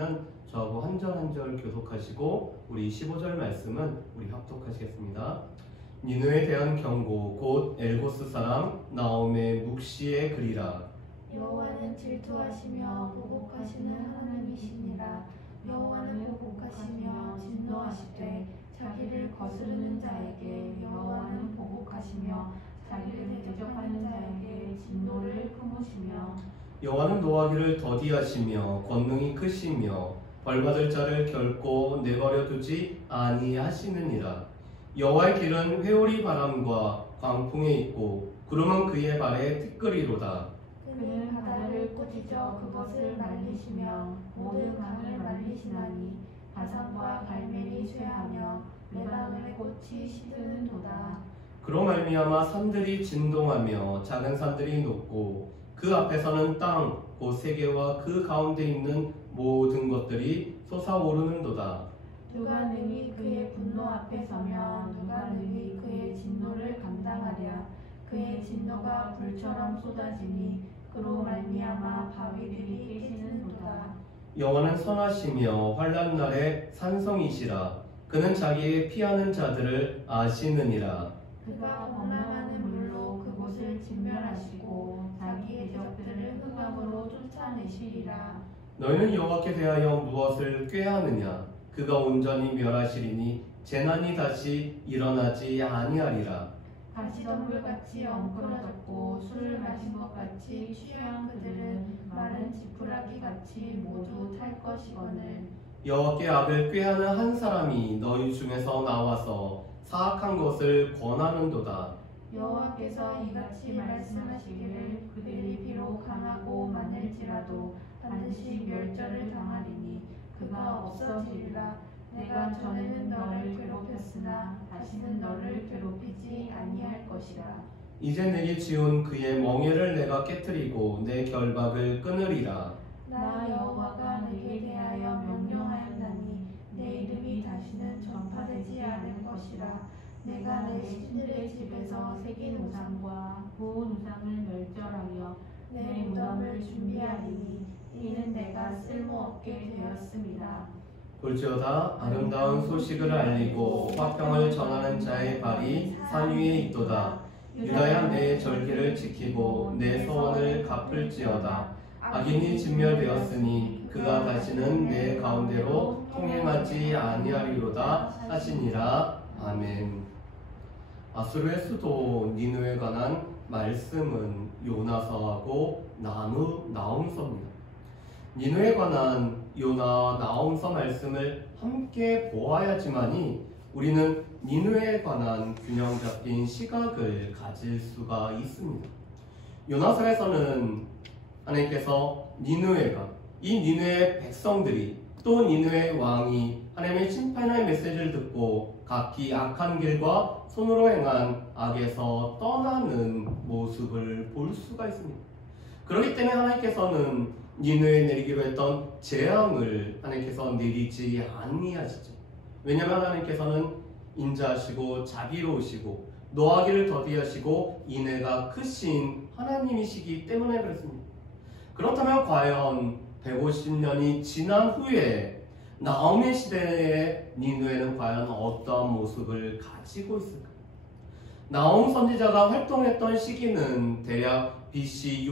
계시면 저하고 한 절 한 절 교독하시고 우리 15절 말씀은 우리 합독하시겠습니다. 니느웨에 대한 경고 곧 엘고스 사람 나홈의 묵시의 글이라. 여호와는 질투하시며 보복하시는 하나님이시니라. 여호와는 보복하시며 진노하시되 자기를 거스르는 자에게 여호와는 보복하시며 자기를 대적하는 자에게 진노를 품으시며 여호와는 노하기를 더디하시며 권능이 크시며 벌받을 자를 결코 내버려 두지 아니하시느니라. 여호와의 길은 회오리 바람과 광풍에 있고 구름은 그의 발에 티끌이로다. 그는 바다를 꾸짖어 그것을 말리시며 모든 강을 말리시나니 바산과 갈멜이 쇠하며 레바논의 꽃이 시드는도다. 그로 말미암아 산들이 진동하며 작은 산들이 녹고 그 앞에서는 땅 곧 세계와 그 가운데 있는 모든 것들이 솟아오르는도다. 누가 능히 그의 분노 앞에 서며 누가 능히 그의 진노를 감당하랴. 그의 진노가 불처럼 쏟아지니 그로 말미암아 바위들이 깨지는도다. 여호와는 선하시며 환난 날에 산성이시라. 그는 자기의 피하는 자들을 아시느니라. 그가 범람하는 물로 그곳을 진멸하시고 자기의 적들을 흑암으로 쫓아내시리라. 너희는 여호와께 대하여 무엇을 꾀하느냐? 그가 온전히 멸하시리니 재난이 다시 일어나지 아니하리라. 가시덤불같이 엉클어졌고 술을 마신 것 같이 취한 그들은 마른 지푸라기같이 모두 탈 것이거늘. 여호와께 악을 꾀하는 한 사람이 너희 중에서 나와서 사악한 것을 권하는도다. 여호와께서 이같이 말씀하시기를 그들이 비록 강하고 많을지라도 반드시 멸절을 당하리니 그가 없어지리라. 내가 전에는 너를 괴롭혔으나 다시는 너를 괴롭히지 아니할 것이라. 이제 내게 지은 그의 멍에를 내가 깨뜨리고 내 결박을 끊으리라. 나 여호와가 내게 대하여 명령하였나니 내 이름이 다시는 전파되지 않을 것이라. 내가 내 신들의 집에서 새긴 우상과 구운 우상을 멸절하여 내 무덤을 준비하리니 이는 내가 쓸모없게 되었습니다. 볼지어다 아름다운 소식을 알리고 화평을 전하는 자의 발이 산 위에 있도다. 유다야 내 절기를 지키고 내 소원을 갚을지어다. 악인이 진멸되었으니 그가 다시는 내 가운데로 통행하지 아니하리로다 하시니라. 아멘. 아수르의 수도 니느웨에 관한 말씀은 요나서하고 나훔서입니다. 니느웨에 관한 요나 나훔서 말씀을 함께 보아야지만이 우리는 니느웨에 관한 균형 잡힌 시각을 가질 수가 있습니다. 요나서에서는 하나님께서 니느웨가 이 니느웨 백성들이 또 니느웨 왕이 하나님의 심판의 메시지를 듣고 각기 악한 길과 손으로 행한 악에서 떠나는 모습을 볼 수가 있습니다. 그렇기 때문에 하나님께서는 니느웨에 내리기로 했던 재앙을 하나님께서 내리지 아니하시죠. 왜냐하면 하나님께서는 인자하시고 자비로우시고 노하기를 더디하시고 인애가 크신 하나님이시기 때문에 그렇습니다. 그렇다면 과연 150년이 지난 후에 나홈의 시대의 니느웨는 과연 어떠한 모습을 가지고 있을까? 나홈 선지자가 활동했던 시기는 대략 BC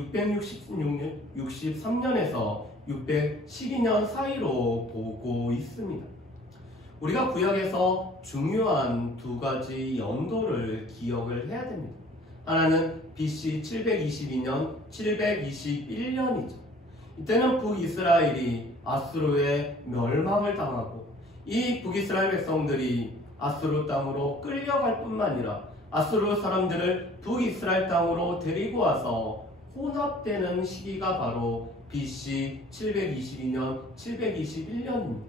663년에서 612년 사이로 보고 있습니다. 우리가 구약에서 중요한 두 가지 연도를 기억을 해야 됩니다. 하나는 BC 722년, 721년이죠. 이때는 북이스라엘이 아수르의 멸망을 당하고 이 북이스라엘 백성들이 아수르 땅으로 끌려갈 뿐만 아니라 아수르 사람들을 북이스라엘 땅으로 데리고 와서 혼합되는 시기가 바로 BC 722년, 721년입니다.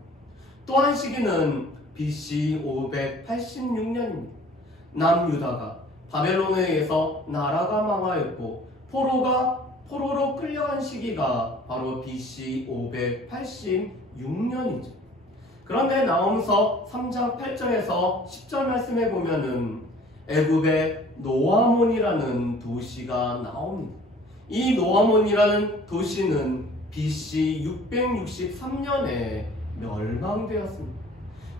또 한 시기는 BC 586년입니다. 남유다가 바벨론에 의해서 나라가 망하였고 포로로 끌려간 시기가 바로 BC 586년이죠. 그런데 나홈서 3장 8절에서 10절 말씀에 보면은 애굽의 노아몬이라는 도시가 나옵니다. 이 노아몬이라는 도시는 BC 663년에 멸망되었습니다.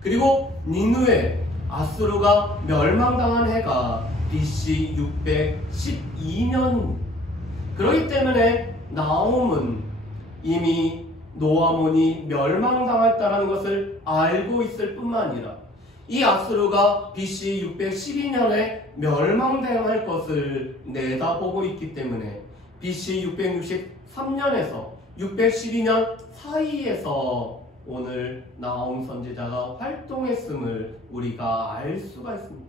그리고 니느웨, 아수르가 멸망당한 해가 BC 612년입니다. 그렇기 때문에 나홈은 이미 노아몬이 멸망당했다는 것을 알고 있을 뿐만 아니라 이 아수르가 BC 612년에 멸망당할 것을 내다보고 있기 때문에 BC 663년에서 612년 사이에서 오늘 나홈 선지자가 활동했음을 우리가 알 수가 있습니다.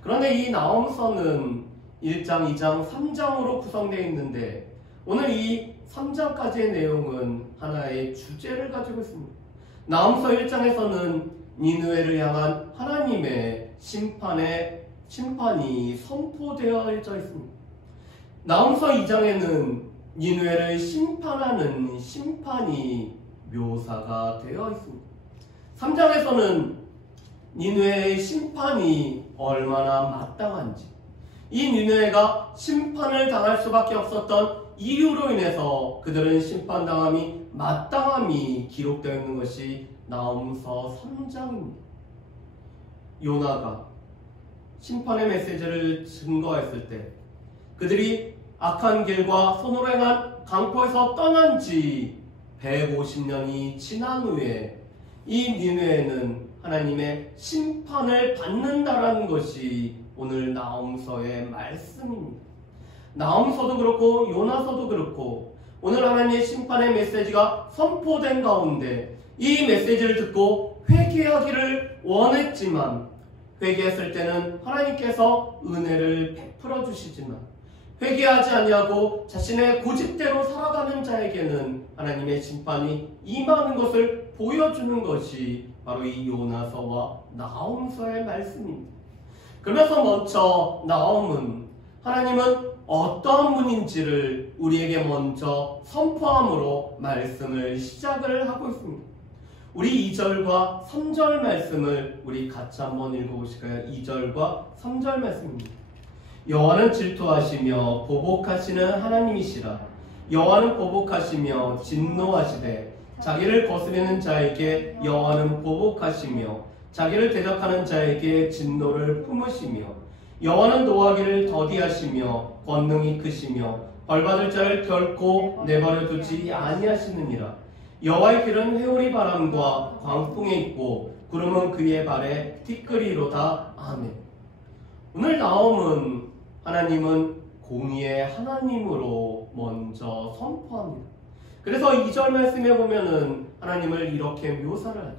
그런데 이 나홈서는 1장, 2장, 3장으로 구성되어 있는데 오늘 이 3장까지의 내용은 하나의 주제를 가지고 있습니다. 나홈서 1장에서는 니느웨를 향한 하나님의 심판이 선포되어 있습니다. 나홈서 2장에는 니느웨를 심판하는 심판이 묘사가 되어 있습니다. 3장에서는 니느웨의 심판이 얼마나 마땅한지, 이 니느웨가 심판을 당할 수밖에 없었던 이유로 인해서 그들은 심판당함이 마땅함이 기록되어 있는 것이 나홈서 3장입니다. 요나가 심판의 메시지를 증거했을 때 그들이 악한 길과 손으로 행한 강포에서 떠난 지 150년이 지난 후에 이 니느웨는 하나님의 심판을 받는다라는 것이 오늘 나홈서의 말씀입니다. 나홈서도 그렇고 요나서도 그렇고 오늘 하나님의 심판의 메시지가 선포된 가운데 이 메시지를 듣고 회개하기를 원했지만 회개했을 때는 하나님께서 은혜를 베풀어 주시지만 회개하지 아니하고 자신의 고집대로 살아가는 자에게는 하나님의 심판이 임하는 것을 보여주는 것이 바로 이 요나서와 나홈서의 말씀입니다. 그러면서 먼저 나홈은 하나님은 어떠한 분인지를 우리에게 먼저 선포함으로 말씀을 시작을 하고 있습니다. 우리 2절과 3절 말씀을 우리 같이 한번 읽어보실까요? 2절과 3절 말씀입니다. 여호와는 질투하시며 보복하시는 하나님이시라. 여호와는 보복하시며 진노하시되 자기를 거스리는 자에게 여호와는 보복하시며 자기를 대적하는 자에게 진노를 품으시며 여호와는 노하기를 더디하시며 권능이 크시며 벌받을 자를 결코 내버려 두지 아니하시느니라. 여호와의 길은 회오리 바람과 광풍에 있고 구름은 그의 발에 티끌이로다. 아멘. 오늘 나홈은 하나님은 공의의 하나님으로 먼저 선포합니다. 그래서 2절 말씀에 보면은 하나님을 이렇게 묘사를 하죠.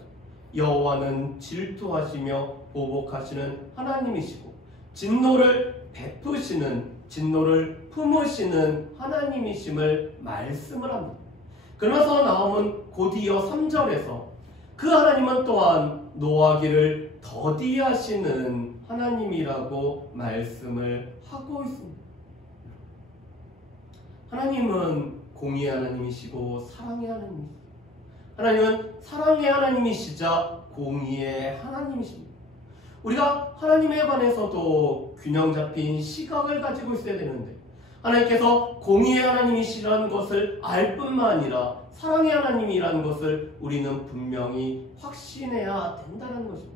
여호와는 질투하시며 보복하시는 하나님이시고 진노를 베푸시는, 진노를 품으시는 하나님이심을 말씀을 합니다. 그러면서 나홈은 곧이어 3절에서 그 하나님은 또한 노하기를 더디하시는 하나님이라고 말씀을 하고 있습니다. 하나님은 공의의 하나님이시고 사랑의 하나님이시죠. 하나님은 사랑의 하나님이시자 공의의 하나님이십니다. 우리가 하나님에 관해서도 균형 잡힌 시각을 가지고 있어야 되는데 하나님께서 공의의 하나님이시라는 것을 알 뿐만 아니라 사랑의 하나님이라는 것을 우리는 분명히 확신해야 된다는 것입니다.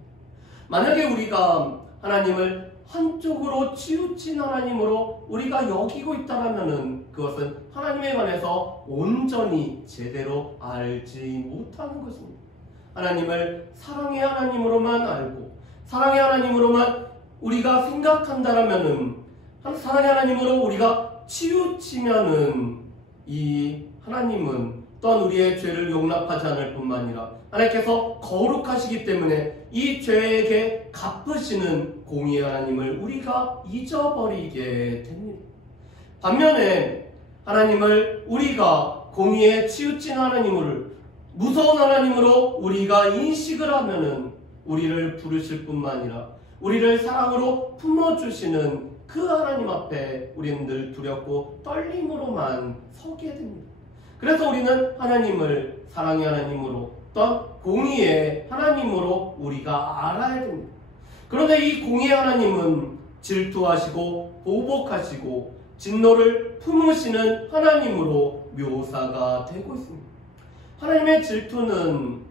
만약에 우리가 하나님을 한쪽으로 치우친 하나님으로 우리가 여기고 있다면 그것은 하나님에 관해서 온전히 제대로 알지 못하는 것입니다. 하나님을 사랑의 하나님으로만 알고 사랑의 하나님으로만 우리가 생각한다면 사랑의 하나님으로 우리가 치우치면은 이 하나님은 또한 우리의 죄를 용납하지 않을 뿐만 아니라 하나님께서 거룩하시기 때문에 이 죄에게 갚으시는 공의의 하나님을 우리가 잊어버리게 됩니다. 반면에 하나님을 우리가 공의에 치우친 하나님을 무서운 하나님으로 우리가 인식을 하면은 우리를 부르실 뿐만 아니라 우리를 사랑으로 품어주시는 그 하나님 앞에 우리는 늘 두렵고 떨림으로만 서게 됩니다. 그래서 우리는 하나님을 사랑의 하나님으로 또한 공의의 하나님으로 우리가 알아야 됩니다. 그런데 이 공의의 하나님은 질투하시고 보복하시고 진노를 품으시는 하나님으로 묘사가 되고 있습니다. 하나님의 질투는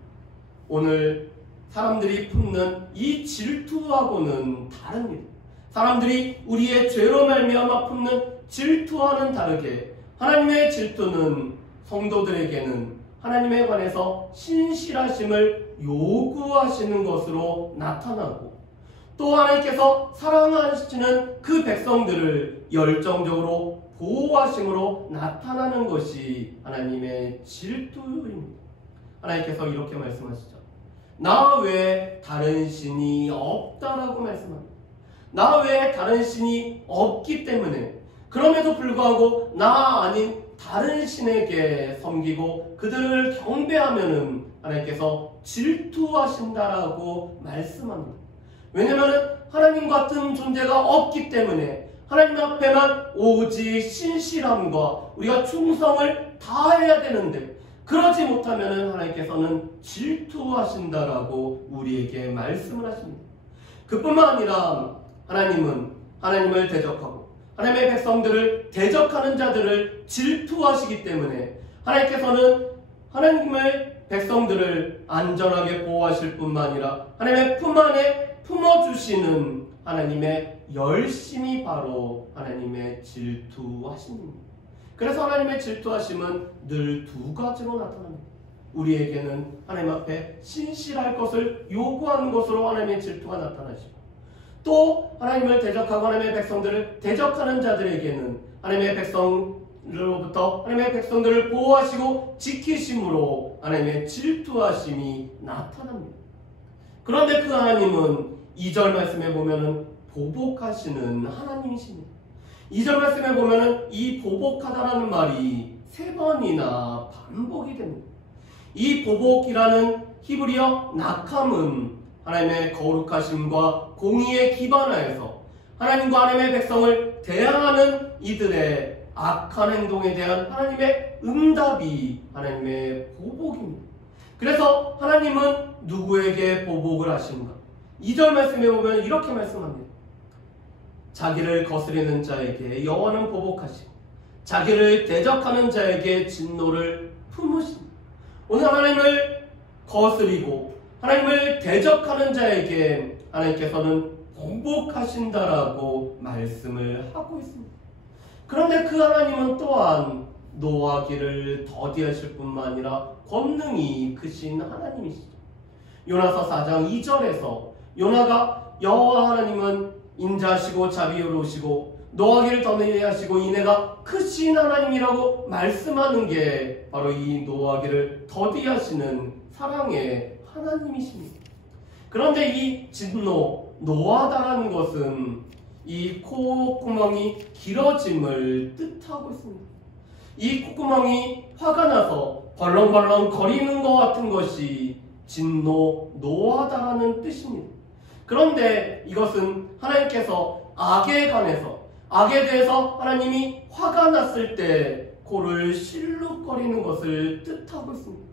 오늘 사람들이 품는 이 질투하고는 다릅니다. 사람들이 우리의 죄로 말미암아 품는 질투와는 다르게 하나님의 질투는 성도들에게는 하나님에 관해서 신실하심을 요구하시는 것으로 나타나고, 또 하나님께서 사랑하시는 그 백성들을 열정적으로 보호하심으로 나타나는 것이 하나님의 질투입니다. 하나님께서 이렇게 말씀하시죠. 나 외에 다른 신이 없다라고 말씀합니다. 나 외에 다른 신이 없기 때문에, 그럼에도 불구하고 나 아닌 다른 신에게 섬기고 그들을 경배하면은 하나님께서 질투하신다라고 말씀합니다. 왜냐하면 하나님 같은 존재가 없기 때문에 하나님 앞에만 오직 신실함과 우리가 충성을 다해야 되는데, 그러지 못하면 하나님께서는 질투하신다라고 우리에게 말씀을 하십니다. 그뿐만 아니라 하나님은 하나님을 대적하고 하나님의 백성들을 대적하는 자들을 질투하시기 때문에 하나님께서는 하나님의 백성들을 안전하게 보호하실 뿐만 아니라 하나님의 품 안에 품어주시는 하나님의 열심이 바로 하나님의 질투하심입니다. 그래서 하나님의 질투하심은 늘 두 가지로 나타납니다. 우리에게는 하나님 앞에 신실할 것을 요구하는 것으로 하나님의 질투가 나타나시고, 또 하나님을 대적하고 하나님의 백성들을 대적하는 자들에게는 하나님의 백성으로부터 하나님의 백성들을 보호하시고 지키심으로 하나님의 질투하심이 나타납니다. 그런데 그 하나님은 2절 말씀에 보면은 보복하시는 하나님이십니다. 2절 말씀에 보면은 이 보복하다라는 말이 3번이나 반복이 됩니다. 이 보복이라는 히브리어 낙함은 하나님의 거룩하심과 공의에 기반하여서 하나님과 하나님의 백성을 대항하는 이들의 악한 행동에 대한 하나님의 응답이 하나님의 보복입니다. 그래서 하나님은 누구에게 보복을 하시는가? 2절 말씀에 보면 이렇게 말씀합니다. 자기를 거스리는 자에게 여호와는 보복하시고 자기를 대적하는 자에게 진노를 품으십니다. 오늘 하나님을 거스리고 하나님을 대적하는 자에게 하나님께서는 보복하신다라고 말씀을 하고 있습니다. 그런데 그 하나님은 또한 노하기를 더디하실 뿐만 아니라 권능이 크신 하나님이시죠. 요나서 4장 2절에서 요나가 여호와 하나님은 인자하시고 자비로우시고 노하기를 더디하시고 이내가 크신 하나님이라고 말씀하는 게 바로 이 노하기를 더디하시는 사랑의 하나님이십니다. 그런데 이 진노, 노하다라는 것은 이 콧구멍이 길어짐을 뜻하고 있습니다. 이 콧구멍이 화가 나서 벌렁벌렁 거리는 것 같은 것이 진노, 노하다라는 뜻입니다. 그런데 이것은 하나님께서 악에 관해서, 악에 대해서 하나님이 화가 났을 때 코를 실룩거리는 것을 뜻하고 있습니다.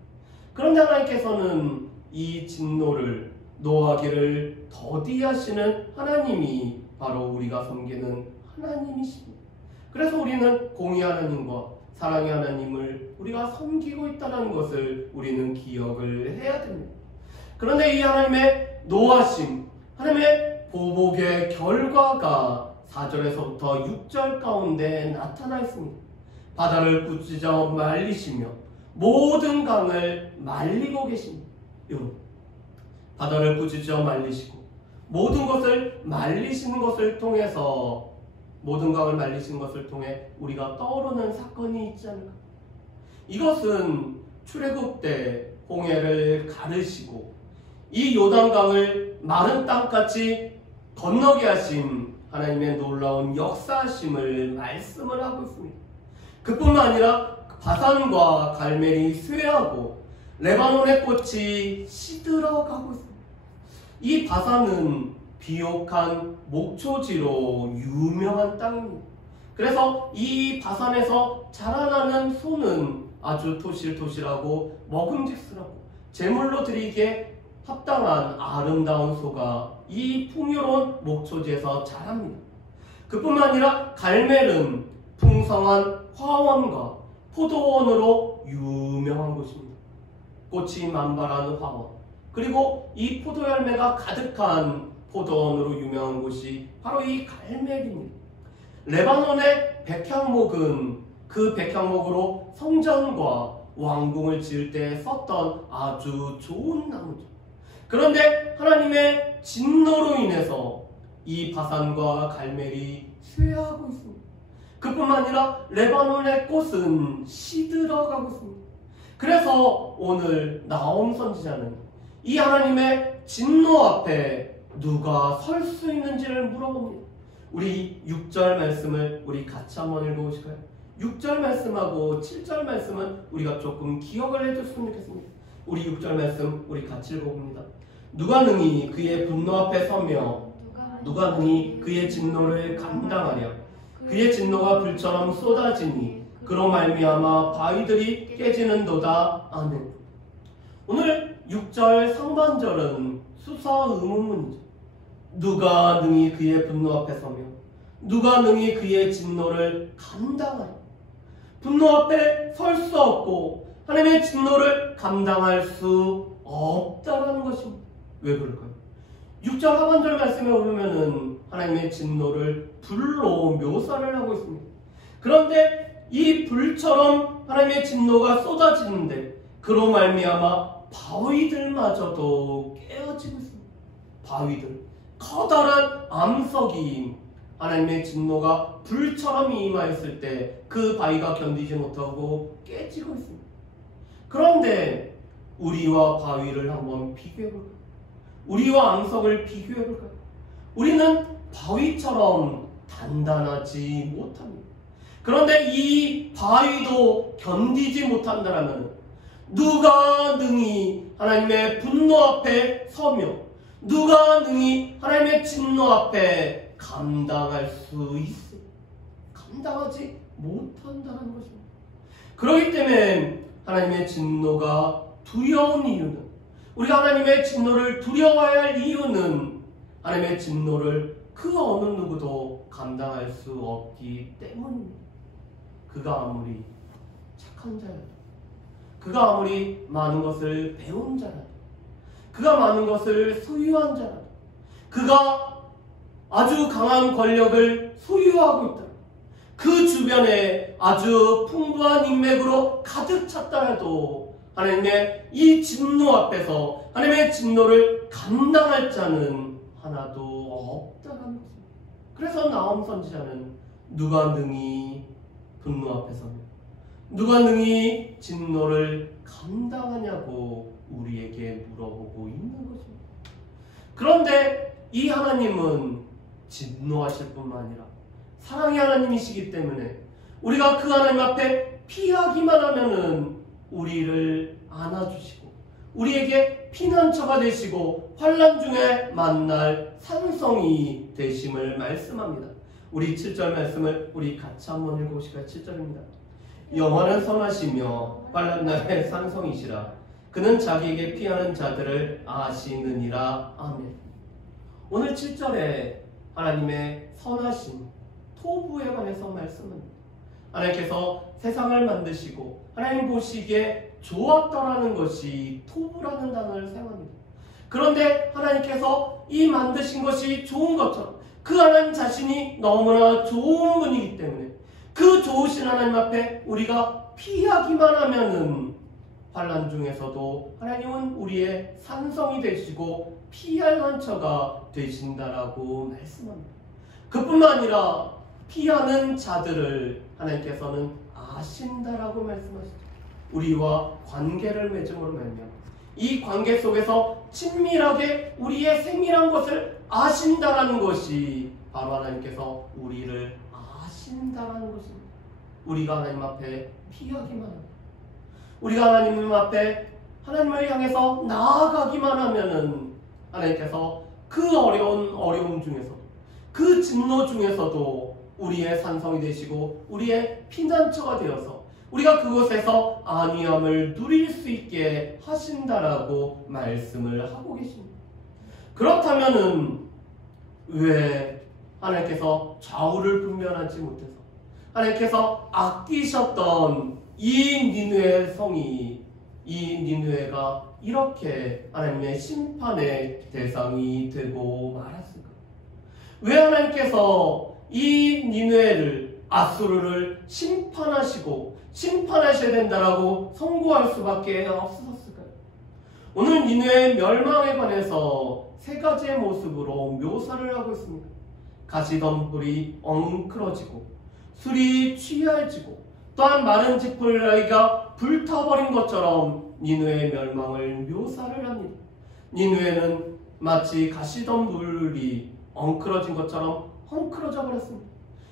그런데 하나님께서는 이 진노를, 노하기를 더디하시는 하나님이 바로 우리가 섬기는 하나님이십니다. 그래서 우리는 공의 하나님과 사랑의 하나님을 우리가 섬기고 있다는 것을 우리는 기억을 해야 됩니다. 그런데 이 하나님의 노하심, 하나님의 보복의 결과가 4절에서부터 6절 가운데 나타나 있습니다. 바다를 꾸짖어 말리시며 모든 강을 말리고 계십니다. 여러분, 바다를 꾸짖어 말리시고 모든 것을 말리시는 것을 통해서, 모든 강을 말리시는 것을 통해 우리가 떠오르는 사건이 있지 않을까? 이것은 출애굽 때 홍해를 가르시고 이 요단강을 마른 땅같이 건너게 하신 하나님의 놀라운 역사하심을 말씀을 하고 있습니다. 그뿐만 아니라 바산과 갈멜이 쇠하고 레바논의 꽃이 시들어가고 있습니다. 이 바산은 비옥한 목초지로 유명한 땅입니다. 그래서 이 바산에서 자라나는 소는 아주 토실토실하고 먹음직스럽고 제물로 드리기에 합당한 아름다운 소가 이 풍요로운 목초지에서 자랍니다. 그뿐만 아니라 갈멜은 풍성한 화원과 포도원으로 유명한 곳입니다. 꽃이 만발한 화원, 그리고 이 포도 열매가 가득한 포도원으로 유명한 곳이 바로 이 갈멜입니다. 레바논의 백향목은 그 백향목으로 성전과 왕궁을 지을 때 썼던 아주 좋은 나무죠. 그런데 하나님의 진노로 인해서 이 바산과 갈멜이 쇠하고 있습니다. 그뿐만 아니라 레바논의 꽃은 시들어가고 있습니다. 그래서 오늘 나홈 선지자는 이 하나님의 진노 앞에 누가 설 수 있는지를 물어봅니다. 우리 6절 말씀을 우리 같이 한번 읽어보실까요? 6절 말씀하고 7절 말씀은 우리가 조금 기억을 해줬으면 좋겠습니다. 우리 6절 말씀 우리 같이 읽어봅니다. 누가 능히 그의 분노 앞에 서며 누가 능히 그의 진노를 감당하랴. 그의 진노가 불처럼 쏟아지니 그로 말미암아 바위들이 깨지는도다. 아멘. 오늘 6절 상반절은 수사 의문문이죠. 누가 능히 그의 분노 앞에 서며 누가 능히 그의 진노를 감당하랴. 분노 앞에 설 수 없고 하나님의 진노를 감당할 수 없다라는 것입니다. 왜 그럴까요? 6절 하반절 말씀에 보면은 하나님의 진노를 불로 묘사를 하고 있습니다. 그런데 이 불처럼 하나님의 진노가 쏟아지는데 그로 말미암아 바위들마저도 깨어지고 있습니다. 바위들, 커다란 암석이 하나님의 진노가 불처럼 임하였을 때 그 바위가 견디지 못하고 깨지고 있습니다. 그런데 우리와 바위를 한번 비교해볼까요? 우리와 암석을 비교해볼까요? 우리는 바위처럼 단단하지 못합니다. 그런데 이 바위도 견디지 못한다면 누가 능히 하나님의 분노 앞에 서며 누가 능히 하나님의 진노 앞에 감당할 수 있어? 감당하지 못한다는 것입니다. 그렇기 때문에 하나님의 진노가 두려운 이유는, 우리가 하나님의 진노를 두려워해야 할 이유는 하나님의 진노를 그 어느 누구도 감당할 수 없기 때문입니다. 그가 아무리 착한 자라도, 그가 아무리 많은 것을 배운 자라도, 그가 많은 것을 소유한 자라도, 그가 아주 강한 권력을 소유하고 있다, 그 주변에 아주 풍부한 인맥으로 가득 찼더라도 하나님의 이 진노 앞에서 하나님의 진노를 감당할 자는 하나도 없다는 것입니다. 그래서 나홈 선지자는 누가 능히 분노 앞에 서며 누가 능히 진노를 감당하냐고 우리에게 물어보고 있는 것입니다. 그런데 이 하나님은 진노하실 뿐만 아니라 사랑의 하나님이시기 때문에 우리가 그 하나님 앞에 피하기만 하면은 우리를 안아주시고 우리에게 피난처가 되시고 환난 중에 만날 산성이 되심을 말씀합니다. 우리 7절 말씀을 우리 같이 한번 읽어보실까요? 7절입니다. 여호와는 선하시며 환난 날의 산성이시라. 그는 자기에게 피하는 자들을 아시느니라. 아멘. 오늘 7절에 하나님의 선하심, 토부에 관해서 말씀합니다. 하나님께서 세상을 만드시고 하나님 보시기에 좋았다라는 것이 토부라는 단어를 사용합니다. 그런데 하나님께서 이 만드신 것이 좋은 것처럼 그 하나님 자신이 너무나 좋은 분이기 때문에 그 좋으신 하나님 앞에 우리가 피하기만 하면은 환난 중에서도 하나님은 우리의 산성이 되시고 피할 한처가 되신다라고 말씀합니다. 그뿐만 아니라 피하는 자들을 하나님께서는 아신다라고 말씀하시죠. 우리와 관계를 맺음으로 말미암아 이 관계 속에서 친밀하게 우리의 세밀한 것을 아신다라는 것이 바로 하나님께서 우리를 아신다라는 것입니다. 우리가 하나님 앞에 피하기만 합니다. 우리가 하나님 앞에 하나님을 향해서 나아가기만 하면은 하나님께서 그 어려움 중에서 그 진노 중에서도 우리의 산성이 되시고 우리의 피난처가 되어서 우리가 그곳에서 안위함을 누릴 수 있게 하신다라고 말씀을 하고 계십니다. 그렇다면은 왜 하나님께서 좌우를 분별하지 못해서 하나님께서 아끼셨던 이 니느웨 성이, 이 니느웨가 이렇게 하나님의 심판의 대상이 되고 말았을까? 왜 하나님께서 이 니느웨를, 아수르를 심판하시고 심판하셔야 된다라고 선고할 수밖에 없었을까요? 오늘 니느웨의 멸망에 관해서 세 가지의 모습으로 묘사를 하고 있습니다. 가시덤불이 엉클어지고 술이 취해지고 또한 마른 지푸라기가 불타버린 것처럼 니느웨의 멸망을 묘사를 합니다. 니느웨는 마치 가시덤불이 엉클어진 것처럼 헝클어져 버렸습니다.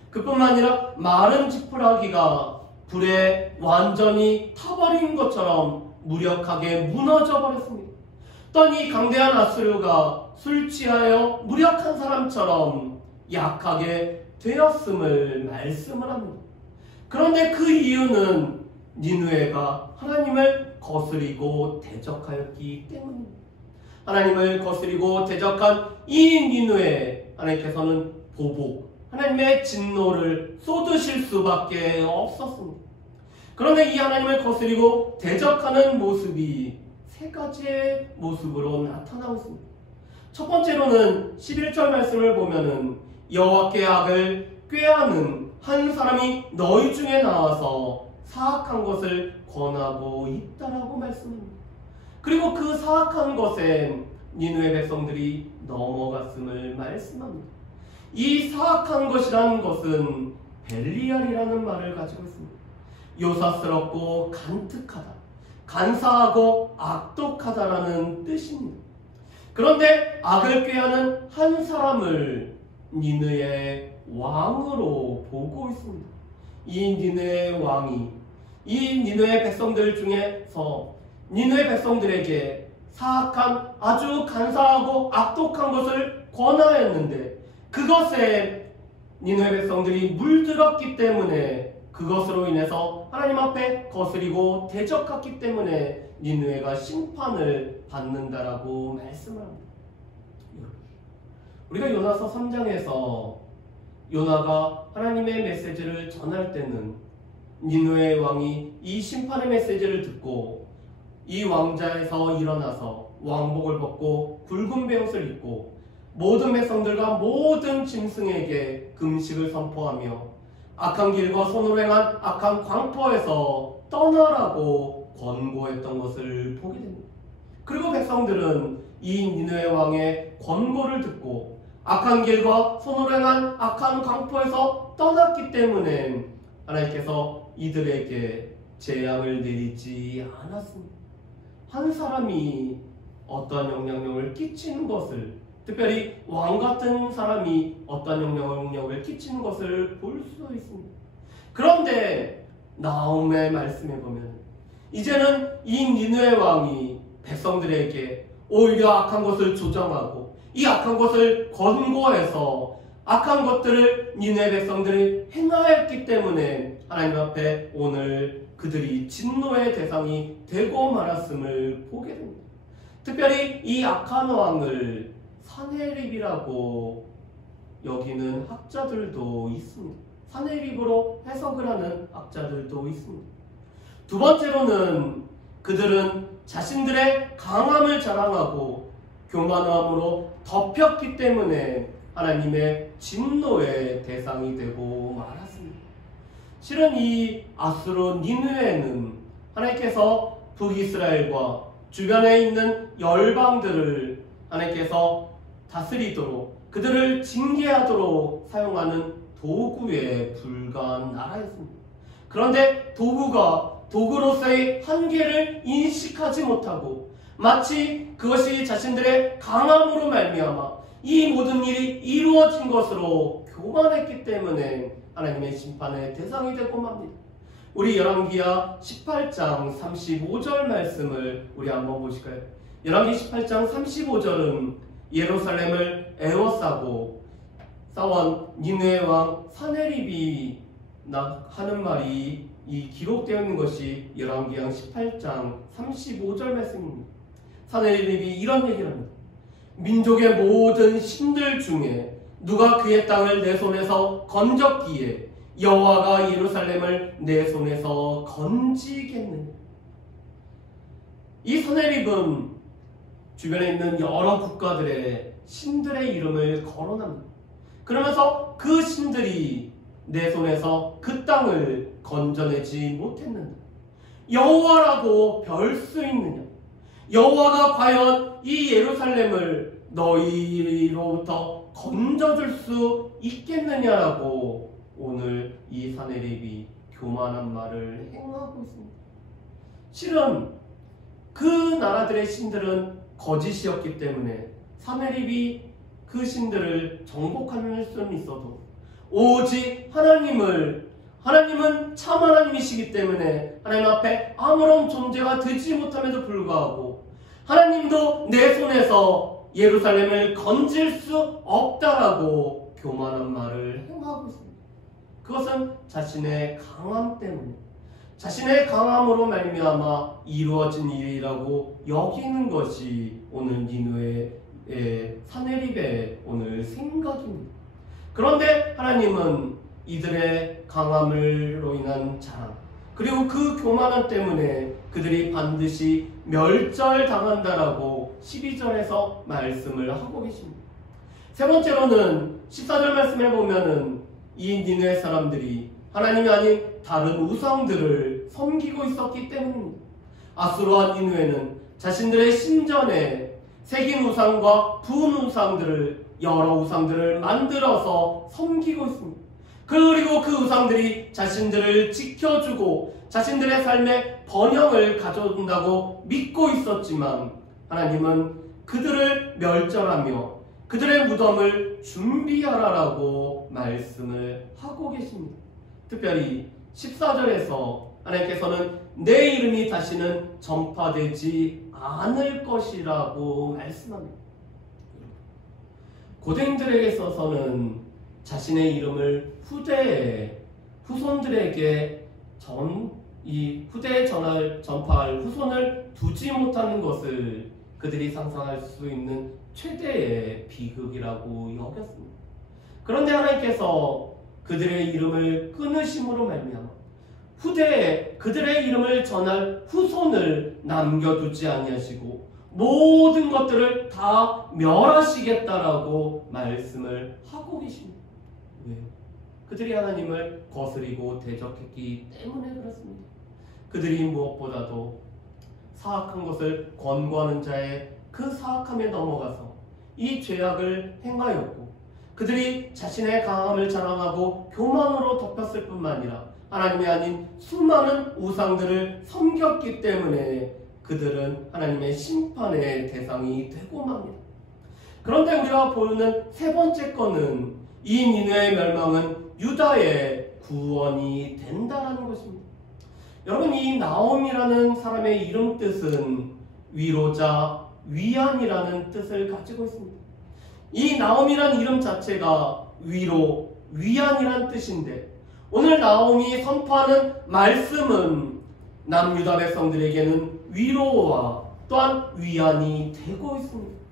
그뿐만 아니라 마른 지푸라기가 불에 완전히 타버린 것처럼 무력하게 무너져 버렸습니다. 또한 이 강대한 아수르가 술 취하여 무력한 사람처럼 약하게 되었음을 말씀을 합니다. 그런데 그 이유는 니느웨가 하나님을 거스리고 대적하였기 때문입니다. 하나님을 거스리고 대적한 이 니느웨, 하나님께서는 보복, 하나님의 진노를 쏟으실 수밖에 없었습니다. 그런데 이 하나님을 거스리고 대적하는 모습이 세 가지의 모습으로 나타나고 있습니다. 첫 번째로는 11절 말씀을 보면은 여호와께 악을 꾀하는 한 사람이 너희 중에 나와서 사악한 것을 권하고 있다라고 말씀합니다. 그리고 그 사악한 것에 니느웨 백성들이 넘어갔음을 말씀합니다. 이 사악한 것이라는 것은 벨리알이라는 말을 가지고 있습니다. 요사스럽고 간특하다, 간사하고 악독하다라는 뜻입니다. 그런데 악을 꾀하는 한 사람을 니느의 왕으로 보고 있습니다. 이 니느의 왕이 이 니느의 백성들 중에서 니느의 백성들에게 사악한 아주 간사하고 악독한 것을 권하였는데 그것에 니느의 백성들이 물들었기 때문에 그것으로 인해서 하나님 앞에 거스리고 대적했기 때문에 니느웨가 심판을 받는다라고 말씀을 합니다. 우리가 요나서 3장에서 요나가 하나님의 메시지를 전할 때는 니느웨 왕이 이 심판의 메시지를 듣고 이 왕자에서 일어나서 왕복을 벗고 굵은 베옷을 입고 모든 백성들과 모든 짐승에게 금식을 선포하며 악한 길과 손으로 행한 악한 광포에서 떠나라고 권고했던 것을 보게 됩니다. 그리고 백성들은 이 니느웨 왕의 권고를 듣고 악한 길과 손으로 행한 악한 광포에서 떠났기 때문에 하나님께서 이들에게 재앙을 내리지 않았습니다. 한 사람이 어떠한 영향력을 끼치는 것을, 특별히 왕 같은 사람이 어떤 영향력을 끼치는 것을 볼 수 있습니다. 그런데 나홈의 말씀에 보면 이제는 이 니느웨 왕이 백성들에게 오히려 악한 것을 조장하고 이 악한 것을 권고해서 악한 것들을 니느웨 백성들이 행하였기 때문에 하나님 앞에 오늘 그들이 진노의 대상이 되고 말았음을 보게 됩니다. 특별히 이 악한 왕을 사네립이라고 여기는 학자들도 있습니다. 사네립으로 해석을 하는 학자들도 있습니다. 두 번째로는 그들은 자신들의 강함을 자랑하고 교만함으로 덮였기 때문에 하나님의 진노의 대상이 되고 말았습니다. 실은 이 아수르 니느웨는 하나님께서 북이스라엘과 주변에 있는 열방들을 하나님께서 다스리도록 그들을 징계하도록 사용하는 도구에 불과한 나라였습니다. 그런데 도구로서의 한계를 인식하지 못하고 마치 그것이 자신들의 강함으로 말미암아 이 모든 일이 이루어진 것으로 교만했기 때문에 하나님의 심판의 대상이 되고 맙니다. 우리 열왕기하 18장 35절 말씀을 우리 한번 보실까요? 열왕기 18장 35절은 예루살렘을 에워싸고 싸운 니느웨 왕 사네립이 하는 말이 이 기록되어 있는 것이 열왕기하 18장 35절 말씀입니다. 사네립이 이런 얘기를 합니다. 민족의 모든 신들 중에 누가 그의 땅을 내 손에서 건졌기에 여호와가 예루살렘을 내 손에서 건지겠느냐. 이 선헤립은 주변에 있는 여러 국가들의 신들의 이름을 거론합니다. 그러면서 그 신들이 내 손에서 그 땅을 건져내지 못했는가? 여호와라고 별 수 있느냐? 여호와가 과연 이 예루살렘을 너희로부터 건져줄 수 있겠느냐라고 오늘 이 선헤립이 교만한 말을 행하고 있습니다. 실은 그 나라들의 신들은 거짓이었기 때문에 선헤립이 그 신들을 정복할 수는 있어도 오직 하나님은 참 하나님이시기 때문에 하나님 앞에 아무런 존재가 되지 못함에도 불구하고 하나님도 내 손에서 예루살렘을 건질 수 없다라고 교만한 말을 행하고 있습니다. 그것은 자신의 강함 때문에, 자신의 강함으로 말미암아 이루어진 일이라고 여기는 것이 오늘 니느웨의 선헤립의 오늘 생각입니다. 그런데 하나님은 이들의 강함으로 인한 자랑, 그리고 그 교만함 때문에 그들이 반드시 멸절당한다라고 12절에서 말씀을 하고 계십니다. 세 번째로는 14절 말씀에 보면은 이 니느웨 사람들이 하나님이 아닌 다른 우상들을 섬기고 있었기 때문입니다. 아수르와 니느웨는 자신들의 신전에 새긴 우상과 부은 우상들을, 여러 우상들을 만들어서 섬기고 있습니다. 그리고 그 우상들이 자신들을 지켜주고 자신들의 삶에 번영을 가져온다고 믿고 있었지만 하나님은 그들을 멸절하며 그들의 무덤을 준비하라라고 말씀을 하고 계십니다. 특별히 14절에서 하나님께서는 내 이름이 다시는 전파되지 않을 것이라고 말씀합니다. 고대인들에게 있어서는 자신의 이름을 후손들에게 후대에 전파할 후손을 두지 못하는 것을 그들이 상상할 수 있는 최대의 비극이라고 여겼습니다. 그런데 하나님께서 그들의 이름을 끊으심으로 말미암아 후대에 그들의 이름을 전할 후손을 남겨두지 아니하시고 모든 것들을 다 멸하시겠다라고 말씀을 하고 계십니다. 왜요? 그들이 하나님을 거스리고 대적했기 때문에 그렇습니다. 그들이 무엇보다도 사악한 것을 권고하는 자의 그 사악함에 넘어가서 이 죄악을 행하였고, 그들이 자신의 강함을 자랑하고 교만으로 덮였을 뿐만 아니라 하나님이 아닌 수많은 우상들을 섬겼기 때문에 그들은 하나님의 심판의 대상이 되고 맙니다. 그런데 우리가 보는 세 번째 거는 이 니느웨의 멸망은 유다의 구원이 된다라는 것입니다. 여러분, 이 나옴이라는 사람의 이름 뜻은 위로자, 위안이라는 뜻을 가지고 있습니다. 이 나옴이라는 이름 자체가 위로, 위안이라는 뜻인데 오늘 나옴이 선포하는 말씀은 남유다 백성들에게는 위로와 또한 위안이 되고 있습니다.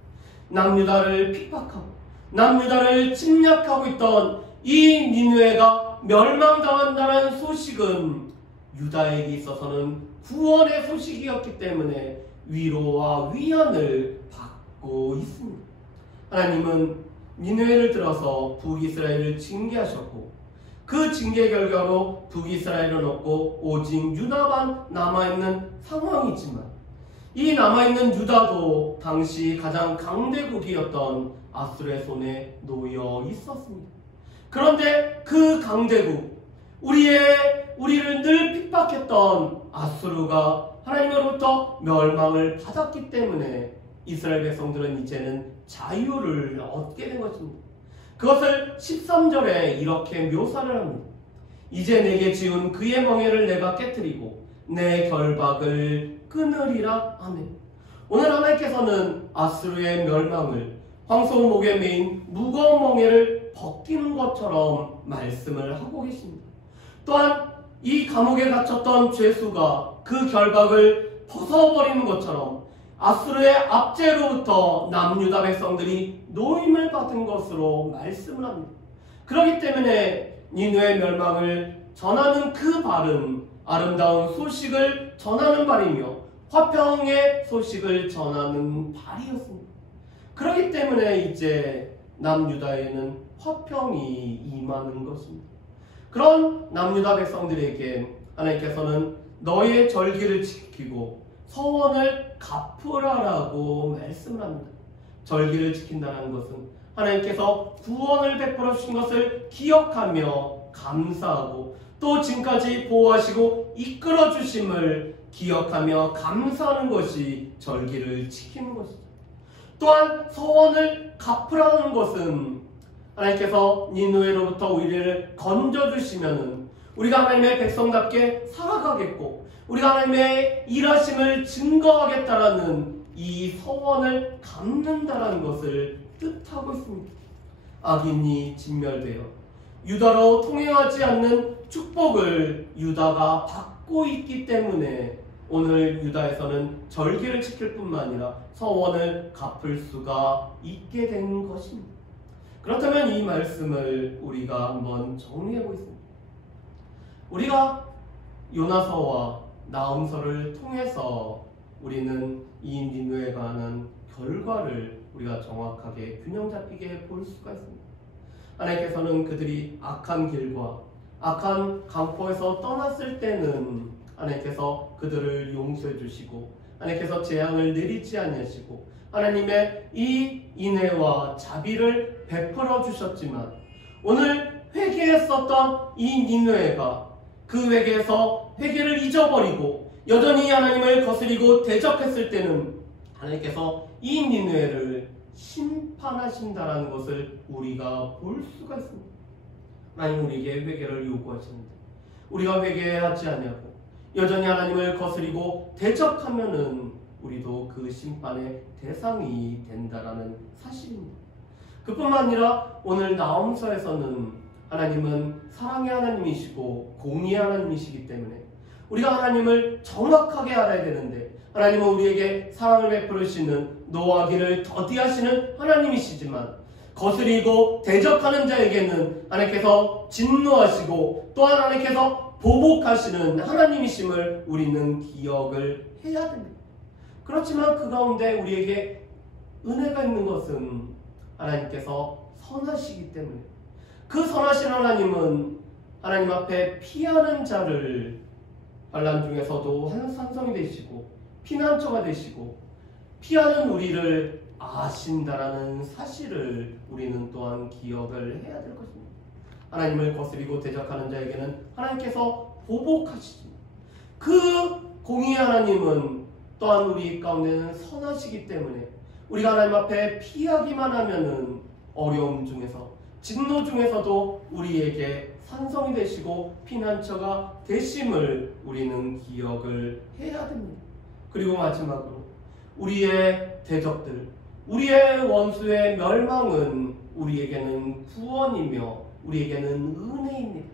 남유다를 핍박하고 남유다를 침략하고 있던 이 니느웨가 멸망당한다는 소식은 유다에게 있어서는 구원의 소식이었기 때문에 위로와 위안을 받고 있습니다. 하나님은 니느웨를 들어서 북이스라엘을 징계하셨고 그 징계 결과로 북이스라엘은 없고 오직 유다만 남아있는 상황이지만 이 남아있는 유다도 당시 가장 강대국이었던 아수르의 손에 놓여 있었습니다. 그런데 그 강대국, 우리를 늘 핍박했던 아수르가 하나님으로부터 멸망을 받았기 때문에 이스라엘 백성들은 이제는 자유를 얻게 된 것입니다. 그것을 13절에 이렇게 묘사를 합니다. 이제 내게 지은 그의 멍에를 내가 깨뜨리고 내 결박을 끊으리라. 아멘. 오늘 하나님께서는 아수르의 멸망을 황소목에 매인 무거운 멍에를 벗기는 것처럼 말씀을 하고 계십니다. 또한 이 감옥에 갇혔던 죄수가 그 결박을 벗어버리는 것처럼 아수르의 압제로부터 남유다 백성들이 노임을 받은 것으로 말씀을 합니다. 그렇기 때문에 니느웨 멸망을 전하는 그 발은 아름다운 소식을 전하는 발이며 화평의 소식을 전하는 발이었습니다. 그렇기 때문에 이제 남유다에는 화평이 임하는 것입니다. 그런 남유다 백성들에게 하나님께서는 너희의 절기를 지키고 서원을 갚으라라고 말씀을 합니다. 절기를 지킨다는 것은 하나님께서 구원을 베풀어 주신 것을 기억하며 감사하고 또 지금까지 보호하시고 이끌어 주심을 기억하며 감사하는 것이 절기를 지키는 것이죠. 또한 서원을 갚으라는 것은 하나님께서 니느웨로부터 우리를 건져주시면 우리가 하나님의 백성답게 살아가겠고 우리가 하나님의 일하심을 증거하겠다라는 이 서원을 갚는다라는 것을 뜻하고 있습니다. 악인이 진멸되어 유다로 통행하지 않는 축복을 유다가 받고 있기 때문에 오늘 유다에서는 절기를 지킬 뿐만 아니라 서원을 갚을 수가 있게 된 것입니다. 그렇다면 이 말씀을 우리가 한번 정리해 보겠습니다. 우리가 요나서와 나훔서를 통해서 우리는 이 니느웨에 관한 결과를 우리가 정확하게 균형 잡히게 볼 수가 있습니다. 하나님께서는 그들이 악한 길과 악한 강포에서 떠났을 때는 하나님께서 그들을 용서해 주시고 하나님께서 재앙을 내리지 아니하시고 하나님의 이 인애와 자비를 베풀어 주셨지만 오늘 회개했었던 이 니느웨가 그 회개에서 회개를 잊어버리고 여전히 하나님을 거스리고 대적했을 때는 하나님께서 이 니느웨를 심판하신다라는 것을 우리가 볼 수가 있습니다. 하나님 우리에게 회개를 요구하시는데 우리가 회개하지 아니하고 여전히 하나님을 거스리고 대적하면은 우리도 그 심판의 대상이 된다라는 사실입니다. 그뿐만 아니라 오늘 나홈서에서는 하나님은 사랑의 하나님이시고 공의의 하나님이시기 때문에 우리가 하나님을 정확하게 알아야 되는데 하나님은 우리에게 사랑을 베풀으시는 노하기를 더디하시는 하나님이시지만 거스리고 대적하는 자에게는 하나님께서 진노하시고 또한 하나님께서 보복하시는 하나님이심을 우리는 기억을 해야 됩니다. 그렇지만 그 가운데 우리에게 은혜가 있는 것은 하나님께서 선하시기 때문에 그 선하신 하나님은 하나님 앞에 피하는 자를 환난 중에서도 산성이 되시고 피난처가 되시고 피하는 우리를 아신다라는 사실을 우리는 또한 기억을 해야 될 것입니다. 하나님을 거스리고 대적하는 자에게는 하나님께서 보복하시지. 그 공의의 하나님은 또한 우리 가운데는 선하시기 때문에 우리가 하나님 앞에 피하기만 하면은 어려움 중에서 진노 중에서도 우리에게 산성이 되시고 피난처가 되심을 우리는 기억을 해야 됩니다. 그리고 마지막으로 우리의 대적들, 우리의 원수의 멸망은 우리에게는 구원이며 우리에게는 은혜입니다.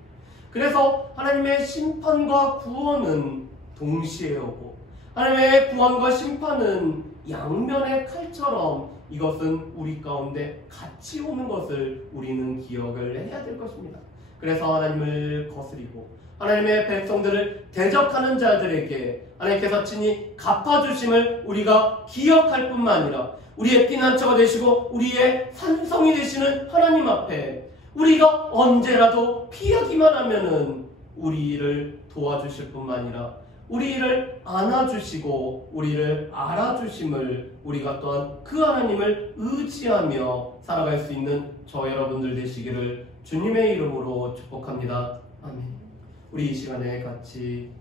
그래서 하나님의 심판과 구원은 동시에 오고 하나님의 구원과 심판은 양면의 칼처럼 이것은 우리 가운데 같이 오는 것을 우리는 기억을 해야 될 것입니다. 그래서 하나님을 거스리고 하나님의 백성들을 대적하는 자들에게 하나님께서 친히 갚아주심을 우리가 기억할 뿐만 아니라 우리의 피난처가 되시고 우리의 산성이 되시는 하나님 앞에 우리가 언제라도 피하기만 하면은 우리를 도와주실 뿐만 아니라 우리를 안아주시고 우리를 알아주심을 우리가 또한 그 하나님을 의지하며 살아갈 수 있는 저 여러분들 되시기를 주님의 이름으로 축복합니다. 아멘. 우리 이 시간에 같이